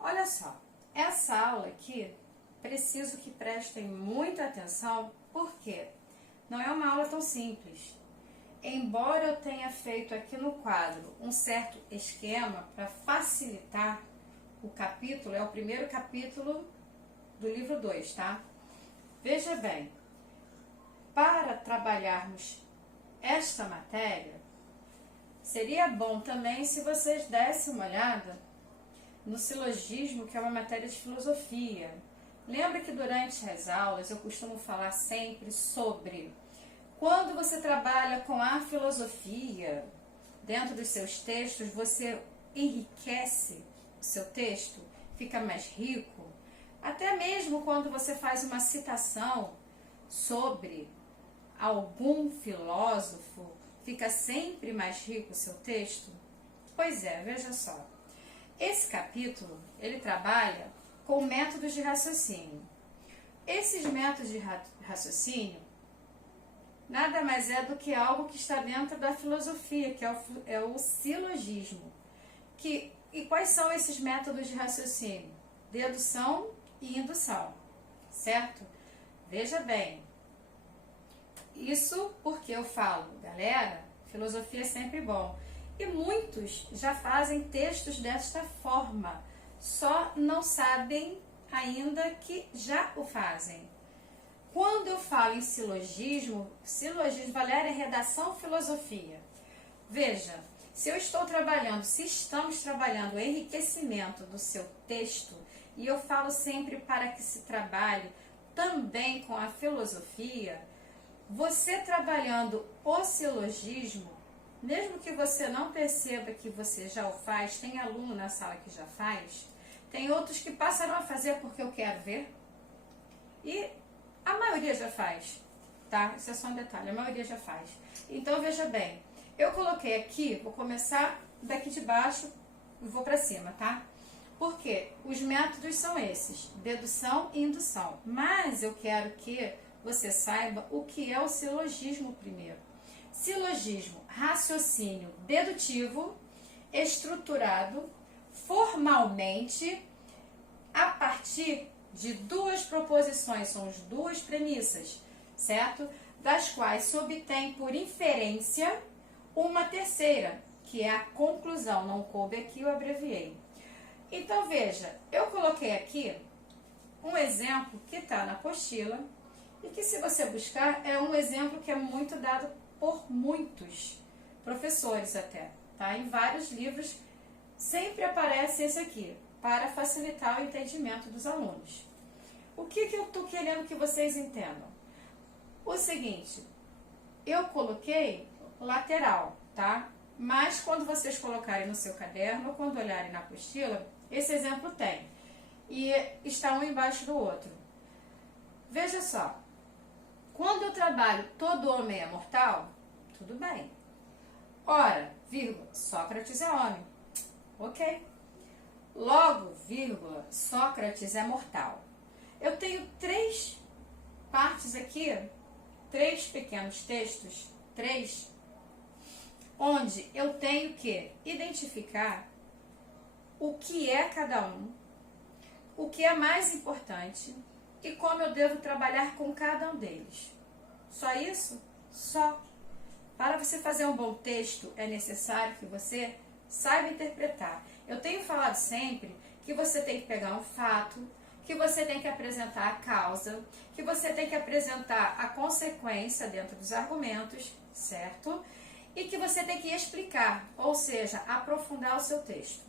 Olha só, essa aula aqui, preciso que prestem muita atenção, porque não é uma aula tão simples. Embora eu tenha feito aqui no quadro um certo esquema para facilitar o capítulo, é o primeiro capítulo do livro 2, tá? Veja bem, para trabalharmos esta matéria, seria bom também se vocês dessem uma olhada no silogismo, que é uma matéria de filosofia. Lembra que durante as aulas eu costumo falar sempre sobre quando você trabalha com a filosofia dentro dos seus textos, você enriquece o seu texto, fica mais rico. Até mesmo quando você faz uma citação sobre algum filósofo, fica sempre mais rico o seu texto. Pois é, veja só. Esse capítulo, ele trabalha com métodos de raciocínio. Esses métodos de raciocínio nada mais é do que algo que está dentro da filosofia, que é o silogismo. E quais são esses métodos de raciocínio? Dedução e indução, certo? Veja bem, isso porque eu falo, galera, filosofia é sempre bom. E muitos já fazem textos desta forma, só não sabem ainda que já o fazem. Quando eu falo em silogismo, Valéria, é redação filosofia. Veja, se estamos trabalhando o enriquecimento do seu texto, e eu falo sempre para que se trabalhe também com a filosofia, você trabalhando o silogismo, mesmo que você não perceba que você já o faz, tem aluno na sala que já faz, tem outros que passaram a fazer porque eu quero ver, e a maioria já faz, tá? Isso é só um detalhe, a maioria já faz. Então, veja bem, eu coloquei aqui, vou começar daqui de baixo e vou para cima, tá? Porque os métodos são esses, dedução e indução. Mas eu quero que você saiba o que é o silogismo primeiro. Silogismo, raciocínio dedutivo, estruturado, formalmente, a partir de duas proposições, são as duas premissas, certo? Das quais se obtém por inferência uma terceira, que é a conclusão. Não coube aqui, eu abreviei. Então, veja, eu coloquei aqui um exemplo que está na apostila e que, se você buscar, é um exemplo que é muito dado por muitos professores até, tá? Em vários livros sempre aparece esse aqui, para facilitar o entendimento dos alunos. O que eu estou querendo que vocês entendam? O seguinte, eu coloquei lateral, tá? Mas quando vocês colocarem no seu caderno ou quando olharem na apostila, esse exemplo tem. E está um embaixo do outro. Veja só, quando eu trabalho todo homem é mortal, tudo bem. Ora, vírgula, Sócrates é homem. Ok. Logo, vírgula, Sócrates é mortal. Eu tenho três partes aqui, três pequenos textos, onde eu tenho que identificar o que é cada um, o que é mais importante e como eu devo trabalhar com cada um deles. Só isso? Só. Para você fazer um bom texto, é necessário que você saiba interpretar. Eu tenho falado sempre que você tem que pegar um fato, que você tem que apresentar a causa, que você tem que apresentar a consequência dentro dos argumentos, certo? E que você tem que explicar, ou seja, aprofundar o seu texto.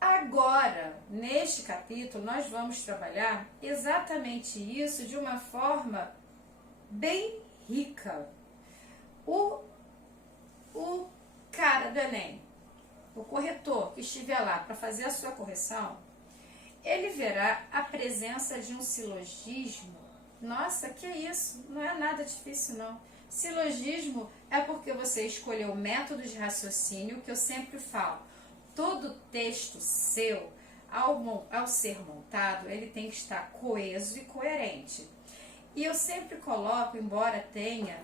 Agora, neste capítulo, nós vamos trabalhar exatamente isso de uma forma bem rica. O cara do Enem, o corretor que estiver lá para fazer a sua correção, ele verá a presença de um silogismo. Nossa, que é isso? Não é nada difícil, não. Silogismo é porque você escolheu o método de raciocínio, que eu sempre falo. Todo texto seu, ao ser montado, ele tem que estar coeso e coerente. E eu sempre coloco, embora tenha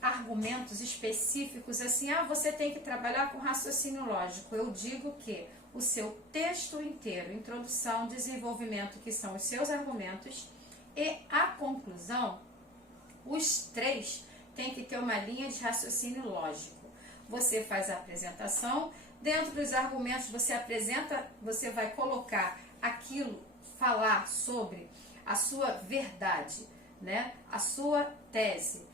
argumentos específicos assim, você tem que trabalhar com raciocínio lógico. Eu digo que o seu texto inteiro, introdução, desenvolvimento, que são os seus argumentos, e a conclusão, os três têm que ter uma linha de raciocínio lógico. Você faz a apresentação, dentro dos argumentos você apresenta, você vai colocar aquilo, falar sobre a sua verdade, né? A sua tese,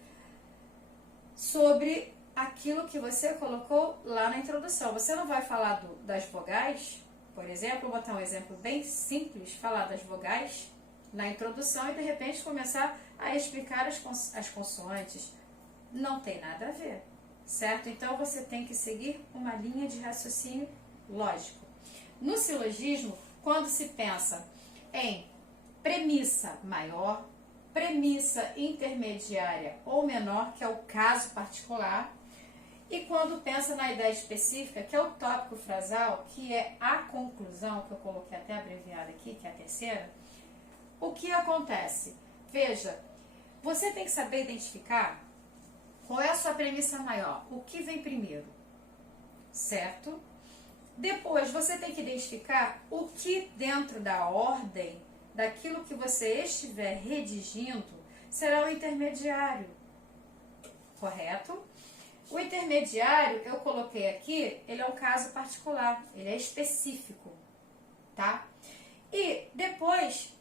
sobre aquilo que você colocou lá na introdução. Você não vai falar das vogais, por exemplo, vou botar um exemplo bem simples, falar das vogais na introdução e de repente começar a explicar as consoantes. Não tem nada a ver, certo? Então você tem que seguir uma linha de raciocínio lógico. No silogismo, quando se pensa em premissa maior, premissa intermediária ou menor, que é o caso particular, e quando pensa na ideia específica, que é o tópico frasal, que é a conclusão, que eu coloquei até abreviada aqui, que é a terceira, o que acontece? Veja, você tem que saber identificar qual é a sua premissa maior, o que vem primeiro, certo? Depois, você tem que identificar o que dentro da ordem, daquilo que você estiver redigindo, será o intermediário, correto? O intermediário, eu coloquei aqui, ele é um caso particular, ele é específico, tá? E depois,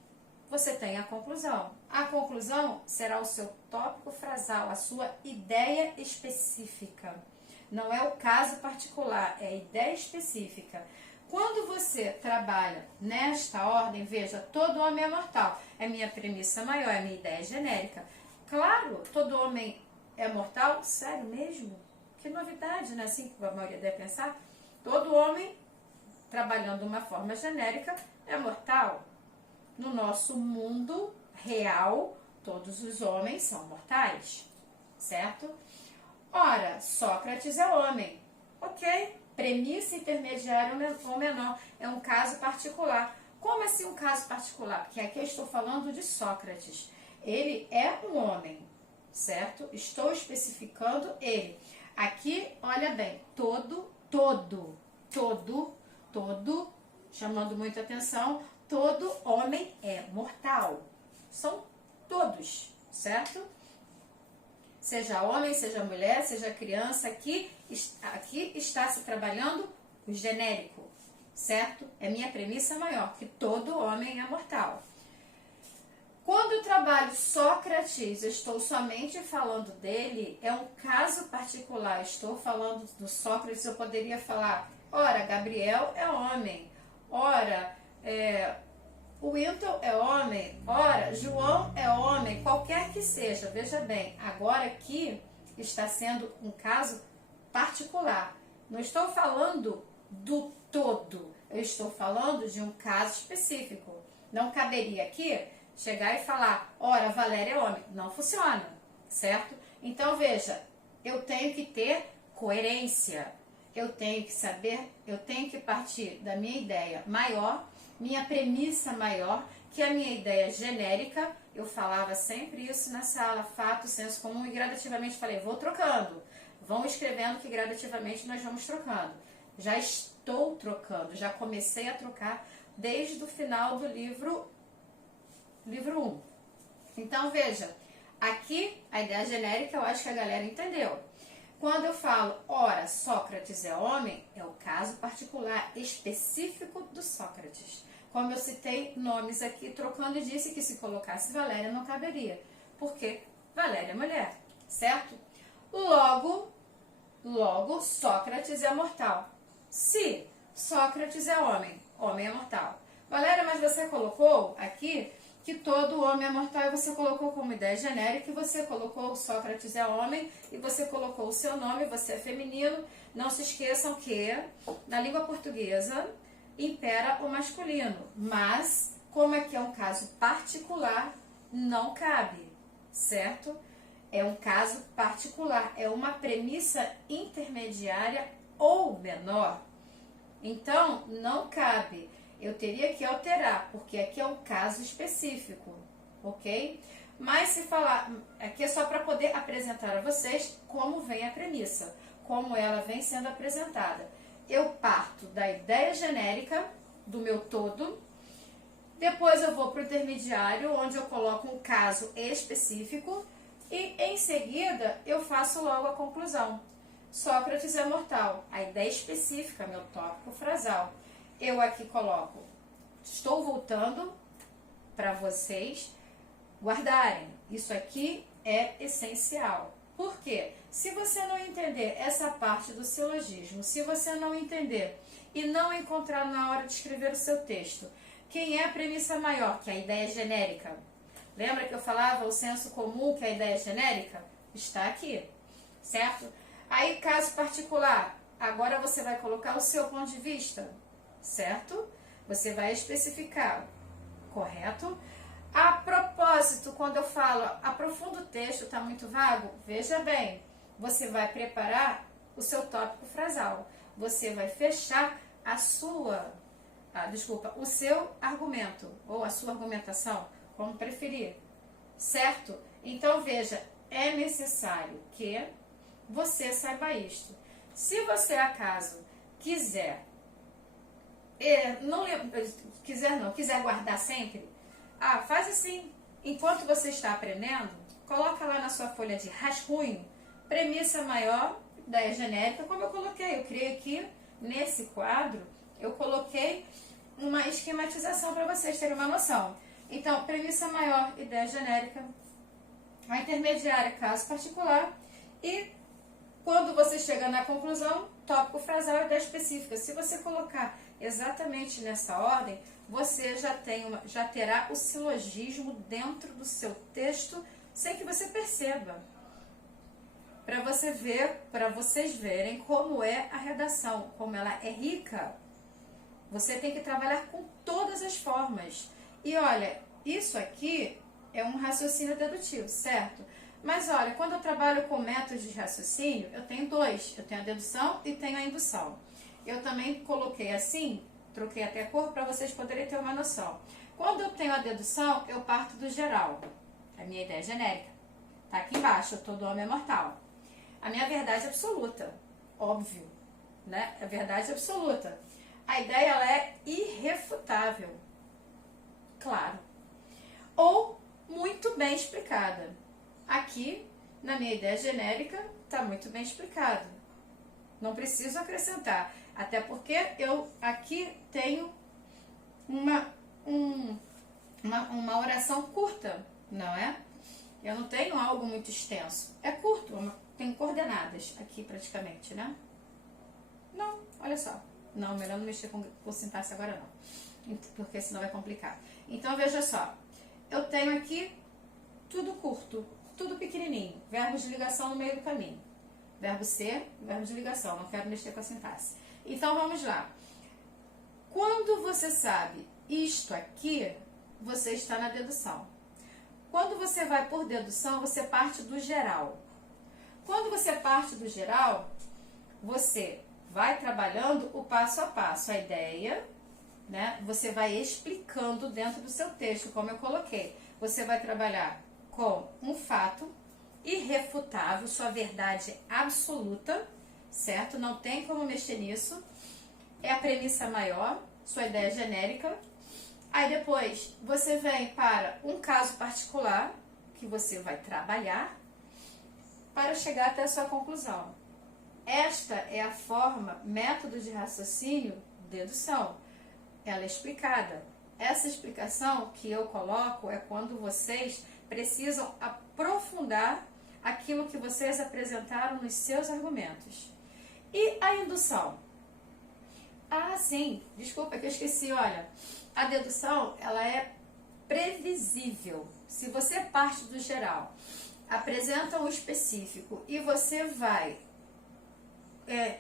você tem a conclusão. A conclusão será o seu tópico frasal, a sua ideia específica. Não é o caso particular, é a ideia específica. Quando você trabalha nesta ordem, veja, todo homem é mortal. É minha premissa maior, é minha ideia genérica. Claro, todo homem é mortal? Sério mesmo? Que novidade, não é assim que a maioria deve pensar? Todo homem, trabalhando de uma forma genérica, é mortal. No nosso mundo real, todos os homens são mortais, certo? Ora, Sócrates é homem, ok? Premissa intermediária ou menor, é um caso particular. Como assim um caso particular? Porque aqui eu estou falando de Sócrates. Ele é um homem, certo? Estou especificando ele. Aqui, olha bem, todo, chamando muita atenção, todo homem é mortal. São todos, certo? Seja homem, seja mulher, seja criança, aqui está se trabalhando o genérico, certo? É minha premissa maior, que todo homem é mortal. Quando eu trabalho Sócrates, eu estou somente falando dele, é um caso particular, estou falando do Sócrates, eu poderia falar, ora, Gabriel é homem, ora, o Winton é homem, ora, João é homem, qualquer que seja, veja bem, agora aqui está sendo um caso particular. Não estou falando do todo, eu estou falando de um caso específico. Não caberia aqui chegar e falar, ora, Valéria é homem. Não funciona, certo? Então, veja, eu tenho que ter coerência, eu tenho que saber, eu tenho que partir da minha ideia maior, minha premissa maior, que a minha ideia genérica. Eu falava sempre isso na sala, fato, senso comum, e gradativamente falei, vou trocando. Vão escrevendo que gradativamente nós vamos trocando. Já estou trocando, já comecei a trocar desde o final do livro 1. Então, veja, aqui a ideia genérica eu acho que a galera entendeu. Quando eu falo, ora, Sócrates é homem, é o caso particular específico do Sócrates. Como eu citei nomes aqui, trocando, e disse que se colocasse Valéria não caberia, porque Valéria é mulher, certo? Logo, Sócrates é mortal. Se Sócrates é homem, homem é mortal. Valéria, mas você colocou aqui que todo homem é mortal, e você colocou como ideia genérica, e você colocou Sócrates é homem, e você colocou o seu nome, você é feminino. Não se esqueçam que na língua portuguesa impera o masculino, mas como aqui é um caso particular, não cabe, certo? É um caso particular, é uma premissa intermediária ou menor. Então, não cabe. Eu teria que alterar, porque aqui é um caso específico, ok? Mas se falar, aqui é só para poder apresentar a vocês como vem a premissa, como ela vem sendo apresentada. Eu parto da ideia genérica do meu todo, depois eu vou para o intermediário, onde eu coloco um caso específico, e em seguida eu faço logo a conclusão. Sócrates é mortal, a ideia específica, meu tópico frasal. Eu aqui coloco, estou voltando para vocês guardarem. Isso aqui é essencial. Por quê? Se você não entender essa parte do silogismo, se você não entender e não encontrar na hora de escrever o seu texto, quem é a premissa maior, que é a ideia genérica? Lembra que eu falava o senso comum, que é a ideia genérica? Está aqui, certo? Aí, caso particular, agora você vai colocar o seu ponto de vista, certo? Você vai especificar, correto? A propósito, quando eu falo aprofunda o texto, está muito vago, veja bem, você vai preparar o seu tópico frasal. Você vai fechar o seu argumento, ou a sua argumentação, como preferir, certo? Então, veja, é necessário que você saiba isto. Se você, acaso, quiser guardar sempre, faz assim, enquanto você está aprendendo, coloca lá na sua folha de rascunho, premissa maior, ideia genérica, como eu coloquei, eu criei aqui, nesse quadro, eu coloquei uma esquematização para vocês terem uma noção. Então, premissa maior, ideia genérica, a intermediária, caso particular, e quando você chega na conclusão, tópico frasal e ideia específica. Se você colocar exatamente nessa ordem, você já terá o silogismo dentro do seu texto, sem que você perceba. Para vocês verem como é a redação, como ela é rica. Você tem que trabalhar com todas as formas. E olha, isso aqui é um raciocínio dedutivo, certo? Mas olha, quando eu trabalho com métodos de raciocínio, eu tenho dois. Eu tenho a dedução e tenho a indução. Eu também coloquei assim, troquei até a cor para vocês poderem ter uma noção. Quando eu tenho a dedução, eu parto do geral. A minha ideia genérica. Tá aqui embaixo, todo homem é mortal. A minha verdade absoluta, óbvio, né? A verdade absoluta. A ideia, ela é irrefutável, claro. Ou muito bem explicada. Aqui, na minha ideia genérica, está muito bem explicado. Não preciso acrescentar. Até porque eu aqui tenho uma oração curta, não é? Eu não tenho algo muito extenso. É curto, tem coordenadas aqui praticamente, né? Não, olha só. Não, melhor não mexer com sintaxe agora não. Porque senão vai complicar. Então, veja só. Eu tenho aqui tudo curto, tudo pequenininho. Verbos de ligação no meio do caminho. Verbo ser, verbo de ligação. Não quero mexer com a sintaxe. Então, vamos lá. Quando você sabe isto aqui, você está na dedução. Quando você vai por dedução, você parte do geral. Quando você parte do geral, você vai trabalhando o passo a passo, a ideia, né? Você vai explicando dentro do seu texto, como eu coloquei. Você vai trabalhar com um fato irrefutável, sua verdade absoluta, certo? Não tem como mexer nisso. É a premissa maior, sua ideia genérica. Aí depois você vem para um caso particular que você vai trabalhar para chegar até a sua conclusão. Esta é a forma, método de raciocínio, dedução. Ela é explicada. Essa explicação que eu coloco é quando vocês precisam aprofundar aquilo que vocês apresentaram nos seus argumentos. E a indução? Sim, desculpa que eu esqueci, olha. A dedução, ela é previsível. Se você parte do geral, apresenta o específico e você vai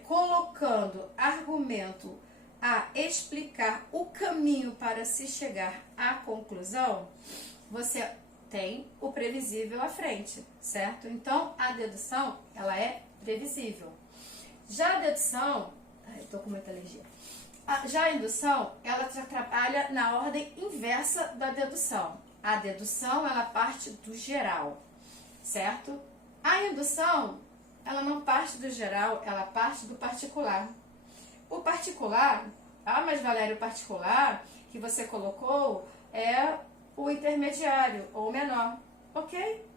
colocando argumento a explicar o caminho para se chegar à conclusão, você tem o previsível à frente, certo? Então, a dedução, ela é previsível. Já a dedução, eu tô com muita alergia. Já a indução, ela já trabalha na ordem inversa da dedução. A dedução, ela parte do geral, certo? A indução, ela não parte do geral, ela parte do particular. O particular, mas Valéria, o particular que você colocou é o intermediário ou o menor, ok?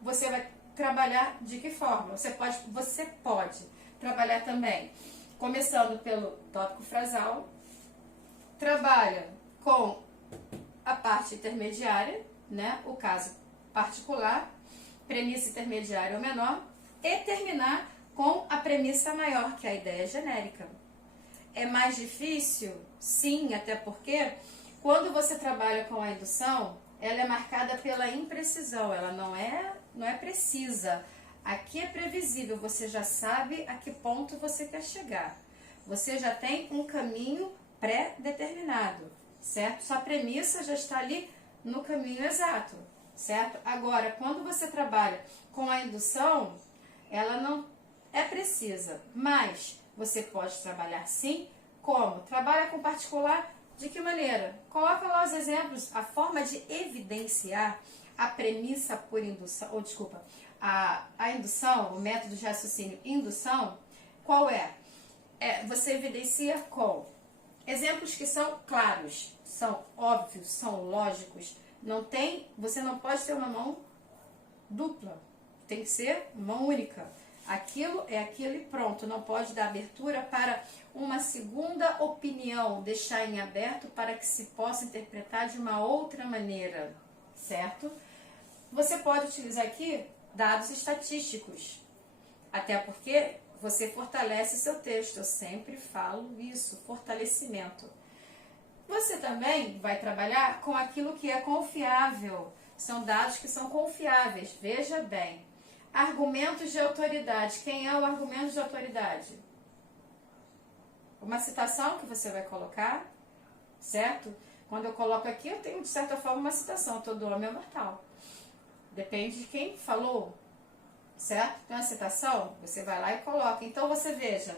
Você vai trabalhar de que forma? Você pode trabalhar também, começando pelo tópico frasal, trabalha com a parte intermediária, né? O caso particular, premissa intermediária ou menor, e terminar com a premissa maior, que é a ideia genérica. É mais difícil? Sim, até porque quando você trabalha com a indução, ela é marcada pela imprecisão, ela não é precisa. Aqui é previsível, você já sabe a que ponto você quer chegar. Você já tem um caminho pré-determinado, certo? Sua premissa já está ali no caminho exato, certo? Agora, quando você trabalha com a indução, ela não é precisa, mas você pode trabalhar sim. Como? Trabalha com particular, de que maneira? Coloca lá os exemplos, a forma de evidenciar a premissa por indução, ou desculpa, a indução, o método de raciocínio indução, qual é? Você evidencia com exemplos que são claros, são óbvios, são lógicos. Você não pode ter uma mão dupla, tem que ser mão única. Aquilo é aquilo e pronto, não pode dar abertura para uma segunda opinião, deixar em aberto para que se possa interpretar de uma outra maneira, certo? Você pode utilizar aqui dados estatísticos, até porque você fortalece seu texto, eu sempre falo isso, fortalecimento. Você também vai trabalhar com aquilo que é confiável, são dados que são confiáveis, veja bem. Argumentos de autoridade. Quem é o argumento de autoridade? Uma citação que você vai colocar, certo? Quando eu coloco aqui, eu tenho de certa forma uma citação. Todo homem é mortal. Depende de quem falou, certo? Tem uma citação, você vai lá e coloca. Então você veja,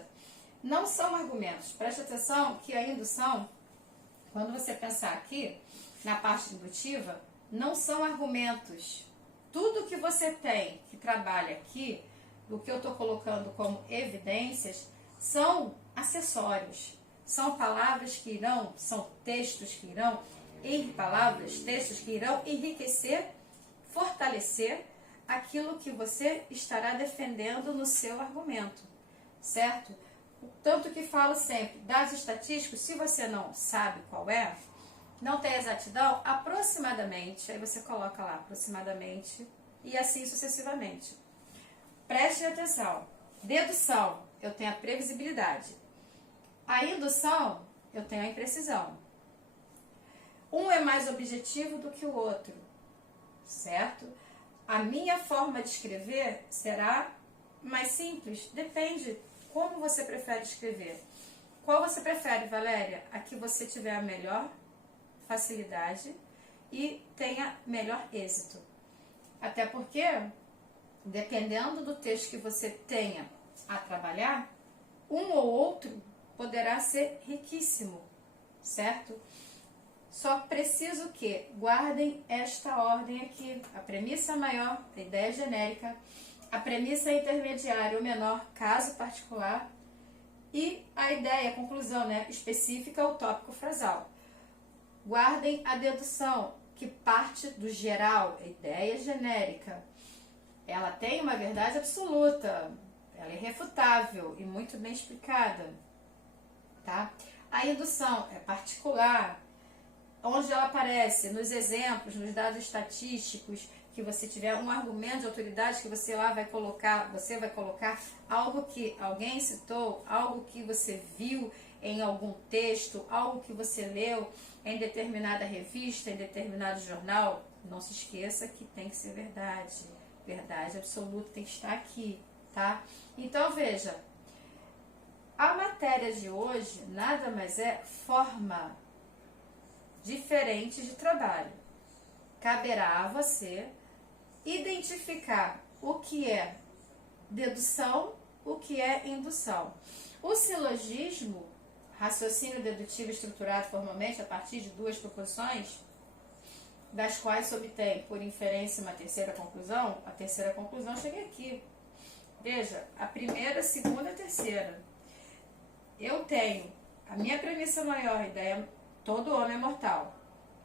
não são argumentos. Preste atenção que a indução, quando você pensar aqui, na parte indutiva, não são argumentos. Tudo que você tem, que trabalha aqui, o que eu estou colocando como evidências, são acessórios. São palavras que irão, são textos que irão, textos que irão enriquecer, fortalecer aquilo que você estará defendendo no seu argumento, certo? Tanto que falo sempre, dados estatísticos, se você não sabe qual é, não tem exatidão, aproximadamente, aí você coloca lá, aproximadamente, e assim sucessivamente. Preste atenção. Dedução, eu tenho a previsibilidade. A indução, eu tenho a imprecisão. Um é mais objetivo do que o outro, certo? A minha forma de escrever será mais simples, depende como você prefere escrever. Qual você prefere, Valéria? A que você tiver a melhor facilidade e tenha melhor êxito. Até porque, dependendo do texto que você tenha a trabalhar, um ou outro poderá ser riquíssimo, certo? Só preciso que guardem esta ordem aqui. A premissa maior, a ideia genérica, a premissa intermediária, o menor, caso particular, e a ideia, a conclusão, né, específica, o tópico frasal. Guardem a dedução, que parte do geral, a ideia genérica. Ela tem uma verdade absoluta, ela é irrefutável e muito bem explicada, tá? A indução é particular, onde ela aparece nos exemplos, nos dados estatísticos, que você tiver um argumento de autoridade que você lá vai colocar algo que alguém citou, algo que você viu em algum texto, algo que você leu em determinada revista, em determinado jornal. Não se esqueça que tem que ser verdade. Verdade absoluta tem que estar aqui, tá? Então, veja, a matéria de hoje nada mais é forma diferente de trabalho. Caberá a você identificar o que é dedução, o que é indução. O silogismo, raciocínio dedutivo estruturado formalmente a partir de duas proposições, das quais se obtém por inferência uma terceira conclusão, a terceira conclusão chega aqui. Veja, a primeira, a segunda, a terceira. Eu tenho a minha premissa maior, a ideia, todo homem é mortal.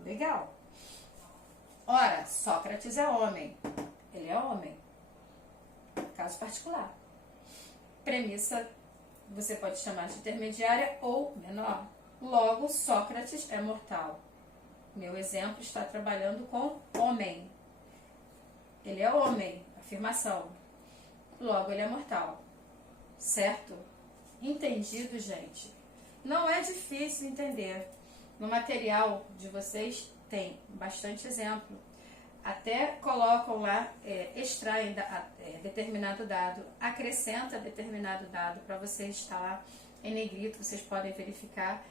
Legal. Ora, Sócrates é homem. Ele é homem. Caso particular. Premissa, você pode chamar de intermediária ou menor. Logo, Sócrates é mortal. Meu exemplo está trabalhando com homem. Ele é homem. Afirmação. Logo, ele é mortal. Certo? Entendido, gente? Não é difícil entender. No material de vocês tem bastante exemplo. Até colocam lá, extraem determinado dado, acrescenta determinado dado para você instalar em negrito, vocês podem verificar.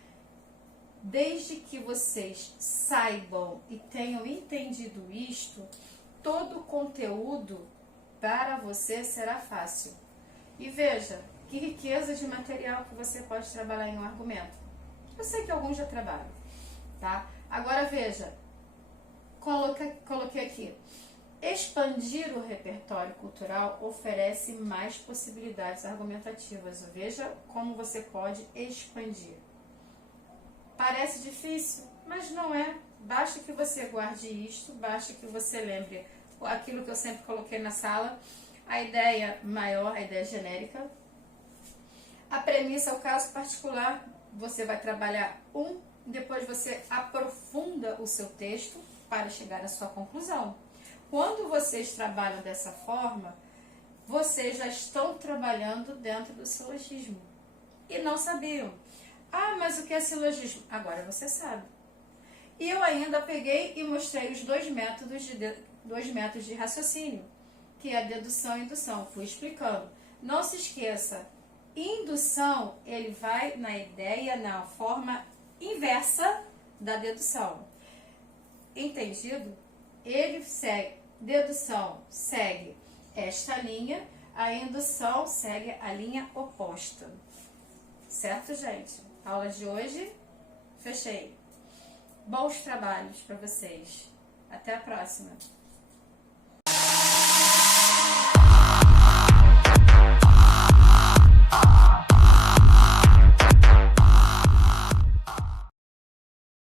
Desde que vocês saibam e tenham entendido isto, todo o conteúdo para você será fácil. E veja, que riqueza de material que você pode trabalhar em um argumento. Eu sei que alguns já trabalham, tá? Agora veja, coloquei aqui. Expandir o repertório cultural oferece mais possibilidades argumentativas. Veja como você pode expandir. Parece difícil, mas não é. Basta que você guarde isto, basta que você lembre aquilo que eu sempre coloquei na sala, a ideia maior, a ideia genérica. A premissa, o caso particular, você vai trabalhar depois você aprofunda o seu texto para chegar à sua conclusão. Quando vocês trabalham dessa forma, vocês já estão trabalhando dentro do silogismo. E não sabiam. Ah, mas o que é silogismo? Agora você sabe. E eu ainda peguei e mostrei os dois métodos de raciocínio, que é a dedução e indução. Fui explicando. Não se esqueça, indução, ele vai na ideia, na forma inversa da dedução. Entendido? Ele segue, dedução segue esta linha, a indução segue a linha oposta. Certo, gente? Aula de hoje, fechei. Bons trabalhos para vocês. Até a próxima.